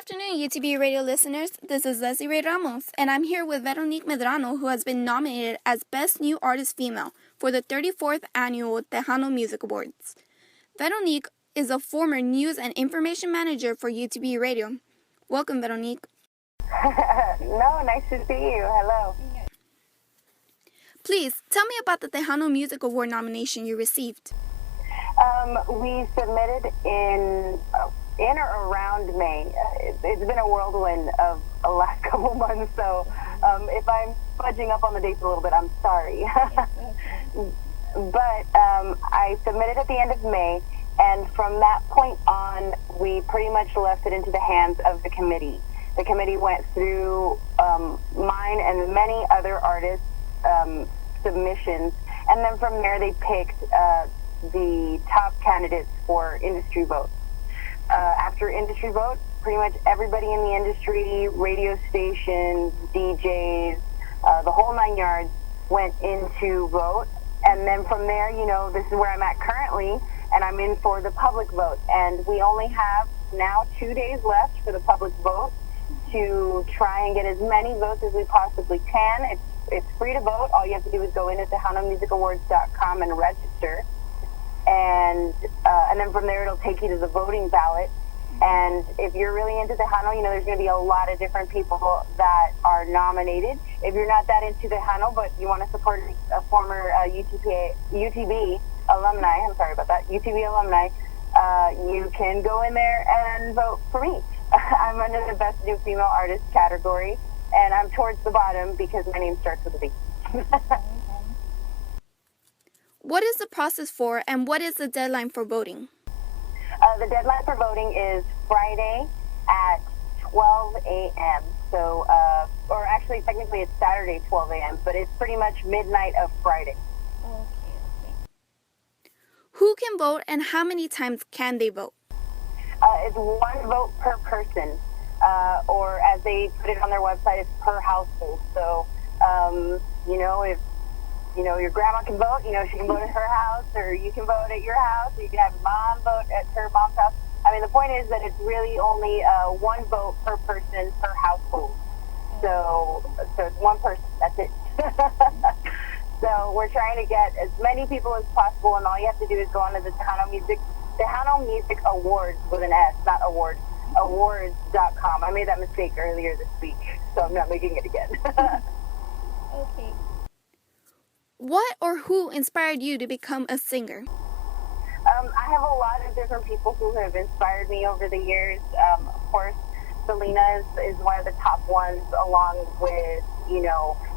afternoon, UTB radio listeners. This is Leslie Ray Ramos, and I'm here with Veronique Medrano, who has been nominated as Best New Artist Female for the 34th Annual Tejano Music Awards. Veronique is a former news and information manager for UTB Radio. Welcome, Veronique. No, nice to see you. Hello. Please, tell me about the Tejano Music Award nomination you received. We submitted in or around May. It's been a whirlwind of the last couple months, so if I'm fudging up on the dates a little bit, I'm sorry. But I submitted at the end of May, and from that point on, we pretty much left it into the hands of the committee. The committee went through mine and many other artists' submissions, and then from there they picked the top candidates for industry votes. After industry vote, pretty much everybody in the industry, radio stations, DJs, the whole 9 yards went into vote. And then from there, this is where I'm at currently, and I'm in for the public vote. And we only have now 2 days left for the public vote to try and get as many votes as we possibly can. It's free to vote. All you have to do is go in at TejanoMusicAwards.com and register. And then from there, it'll take you to the voting ballot. And if you're really into Tejano, there's going to be a lot of different people that are nominated. If you're not that into Tejano, but you want to support a former UTB alumni, UTB alumni, you can go in there and vote for me. I'm under the Best New Female Artist category, and I'm towards the bottom because my name starts with a B. What is the process for, and what is the deadline for voting? The deadline for voting is Friday at 12 a.m. So, or actually, technically it's Saturday 12 a.m., but it's pretty much midnight of Friday. Okay. Who can vote, and how many times can they vote? It's one vote per person, or as they put it on their website, it's per household. So, if your grandma can vote, she can vote at her house, or you can vote at your house, or you can have mom vote at her mom's house. I mean, the point is that it's really only one vote per person per household. So it's one person, that's it. So we're trying to get as many people as possible, and all you have to do is go on to the Tejano Music Awards with an S, not award, awards.com. I made that mistake earlier this week, so I'm not making it again. Okay. What or who inspired you to become a singer? I have a lot of different people who have inspired me over the years. Of course, Selena is one of the top ones, along with,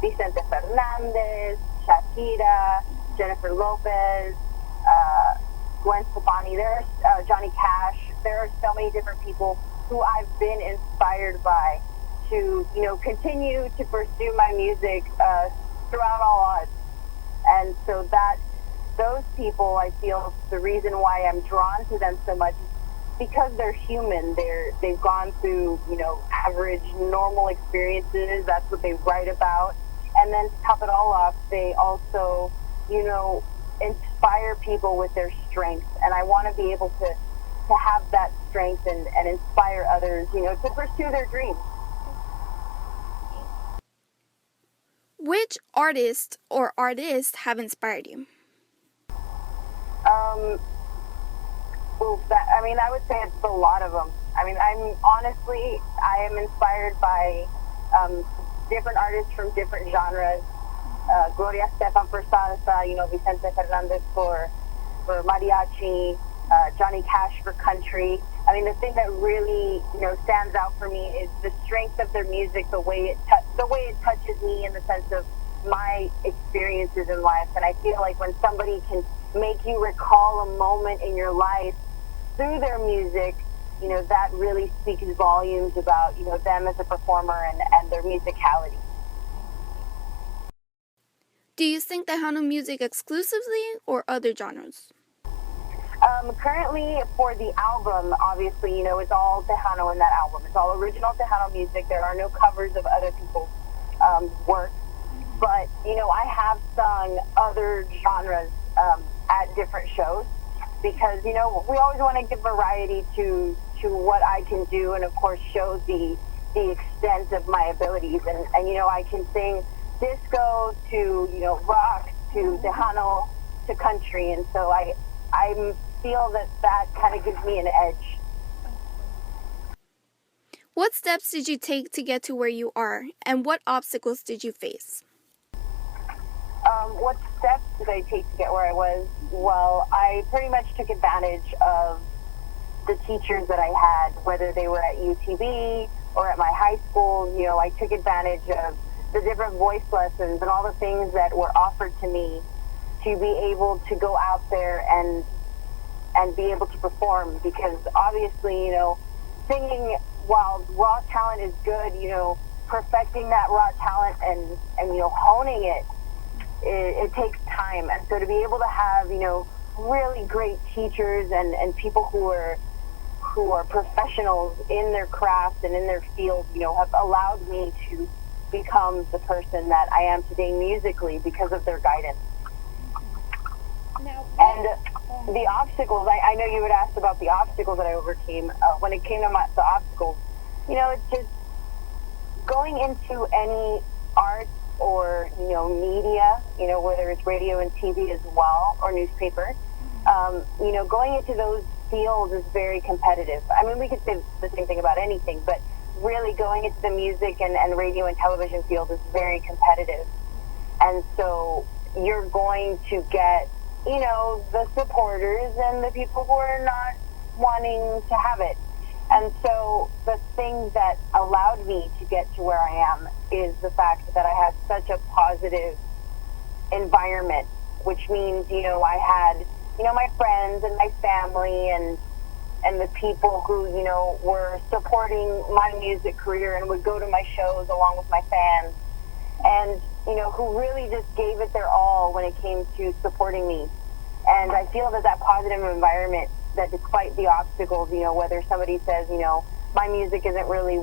Vicente Fernandez, Shakira, Jennifer Lopez, Gwen Stefani, Johnny Cash. There are so many different people who I've been inspired by to, continue to pursue my music throughout all odds. And so those people, I feel, the reason why I'm drawn to them so much is because they're human. They've gone through, average, normal experiences. That's what they write about. And then to top it all off, they also, inspire people with their strength. And I want to be able to have that strength and inspire others, to pursue their dreams. Which artist or artists have inspired you? I would say it's a lot of them. I am inspired by different artists from different genres. Gloria Estefan for salsa, Vicente Fernandez for mariachi, Johnny Cash for country. The thing that really, stands out for me is the strength of their music, the way it touches me in the sense of my experiences in life. And I feel like when somebody can make you recall a moment in your life through their music, that really speaks volumes about, them as a performer and their musicality. Do you sing Tejano music exclusively or other genres? Currently, for the album, obviously, it's all Tejano in that album. It's all original Tejano music. There are no covers of other people's work. But, I have sung other genres at different shows because, we always want to give variety to to what I can do, and of course show the extent of my abilities. And I can sing disco to, rock to Tejano to country. And so I feel that kind of gives me an edge. What steps did you take to get to where you are, and what obstacles did you face? What steps did I take to get where I was? Well, I pretty much took advantage of the teachers that I had, whether they were at UTB or at my high school. I took advantage of the different voice lessons and all the things that were offered to me to be able to go out there and be able to perform. Because obviously, singing, while raw talent is good, perfecting that raw talent and honing it takes time. And so to be able to have, really great teachers and people who are professionals in their craft and in their field, have allowed me to become the person that I am today musically because of their guidance. And the obstacles, I know you had asked about the obstacles that I overcame. When it came to the obstacles, it's just going into any art or, media, whether it's radio and TV as well, or newspaper, going into those fields is very competitive. I mean, we could say the same thing about anything, but really going into the music and radio and television field is very competitive. And so you're going to get, the supporters and the people who are not wanting to have it. And so the thing that allowed me to get to where I am is the fact that I had such a positive environment, which means, I had, my friends and my family and the people who, were supporting my music career and would go to my shows along with my fans, and, who really just gave it their all when it came to supporting me. And I feel that positive environment, that despite the obstacles, whether somebody says, my music isn't really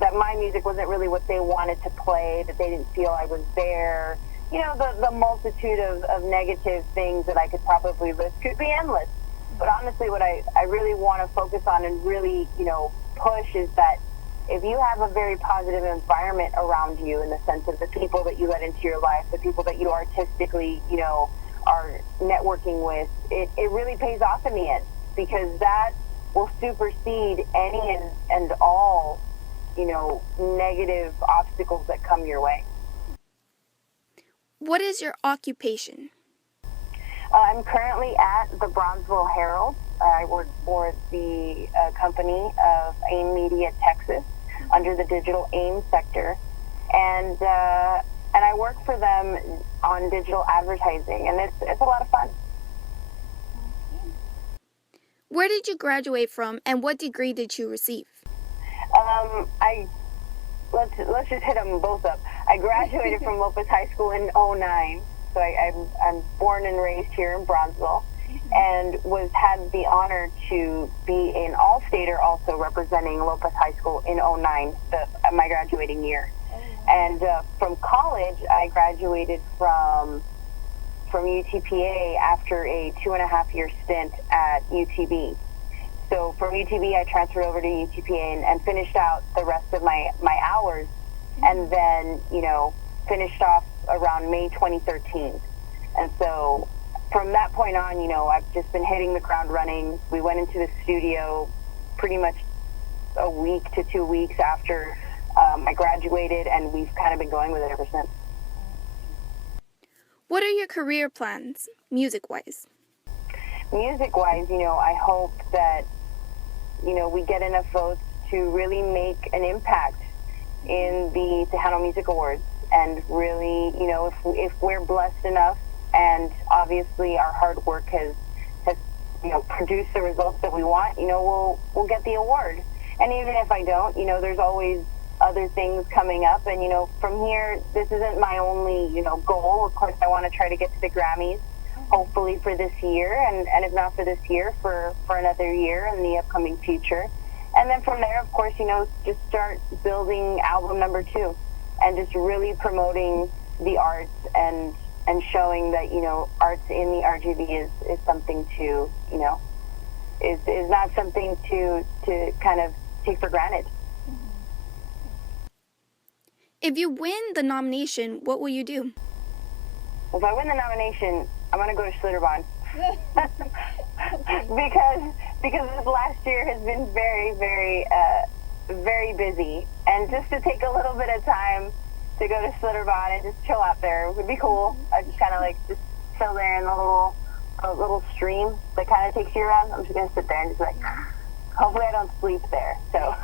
that my music wasn't really what they wanted to play, that they didn't feel I was there, the multitude of negative things that I could probably list could be endless. But honestly, what I really want to focus on and really, push is that if you have a very positive environment around you, in the sense of the people that you let into your life, the people that you artistically, are networking with, it really pays off in the end, because that will supersede any and all, negative obstacles that come your way. What is your occupation? I'm currently at the Bronzeville Herald. I work for the company of AIM Media Texas under the digital AIM sector, and I work for them on digital advertising, and it's a lot of fun. Where did you graduate from, and what degree did you receive? Let's just hit them both up. I graduated from Lopez High School in '09, so I'm born and raised here in Bronzeville, and had the honor to be an all-stater also representing Lopez High School in '09, my graduating year. And from college, I graduated from UTPA after a 2.5-year stint at UTB. So from UTB, I transferred over to UTPA and finished out the rest of my hours, and then, finished off around May 2013. And so from that point on, I've just been hitting the ground running. We went into the studio pretty much a week to 2 weeks after I graduated, and we've kind of been going with it ever since. What are your career plans, music-wise? Music-wise, I hope that, we get enough votes to really make an impact in the Tejano Music Awards. And really, if we're blessed enough, and obviously our hard work has produced the results that we want, we'll get the award. And even if I don't, there's always other things coming up. And, from here, this isn't my only, goal. Of course, I want to try to get to the Grammys, hopefully for this year, and if not for this year, for another year in the upcoming future. And then from there, of course, just start building album number 2, and just really promoting the arts and showing that, arts in the RGB is something to, is not something to kind of take for granted. If you win the nomination, what will you do? If I win the nomination, I'm going to go to Schlitterbahn. because this last year has been very, very, very busy. And just to take a little bit of time to go to Schlitterbahn and just chill out there would be cool. I just kind of like just chill there in the little stream that kind of takes you around. I'm just going to sit there and just like, hopefully I don't sleep there. So,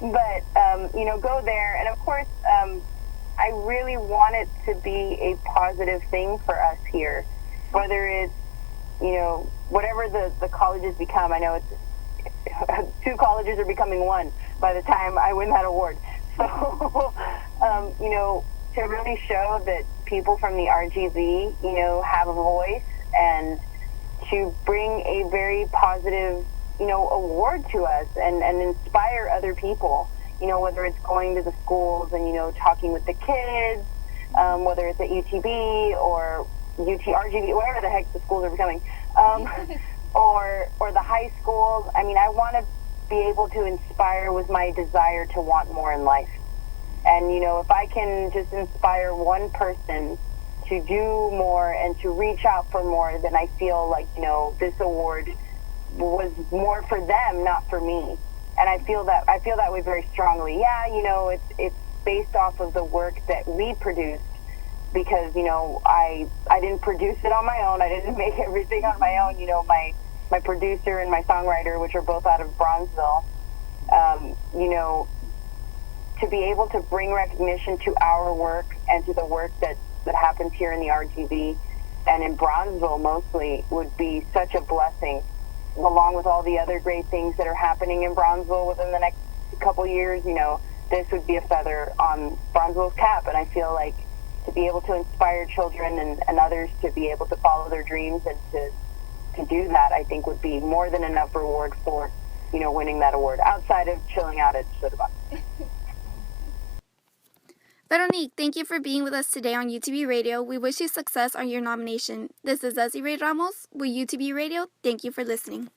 but, you know, go there. And of course, I really want it to be a positive thing for us here, whether it's, you know, whatever the colleges become. I know it's 2 colleges are becoming 1 by the time I win that award. So, you know, to really show that people from the RGV, you know, have a voice, and to bring a very positive, you know, award to us and inspire other people, you know, whether it's going to the schools and, you know, talking with the kids, whether it's at UTB or RGV, whatever the heck the schools are becoming, or the high schools. I mean, I want to be able to inspire with my desire to want more in life. And, you know, if I can just inspire one person to do more and to reach out for more, then I feel like, you know, this award was more for them, not for me. And I feel that way very strongly. Yeah, you know, it's based off of the work that we produced, because, you know, I didn't produce it on my own. I didn't make everything on my own. You know, my producer and my songwriter, which are both out of Bronzeville, you know, to be able to bring recognition to our work and to the work that happens here in the RGV and in Bronzeville mostly would be such a blessing, along with all the other great things that are happening in Bronzeville within the next couple years. You know, this would be a feather on Bronzeville's cap, and I feel like to be able to inspire children and others to be able to follow their dreams and to do that, I think would be more than enough reward for, you know, winning that award, outside of chilling out at Schlitterbahn. Veronique, thank you for being with us today on UTB Radio. We wish you success on your nomination. This is Desiree Ramos with UTB Radio. Thank you for listening.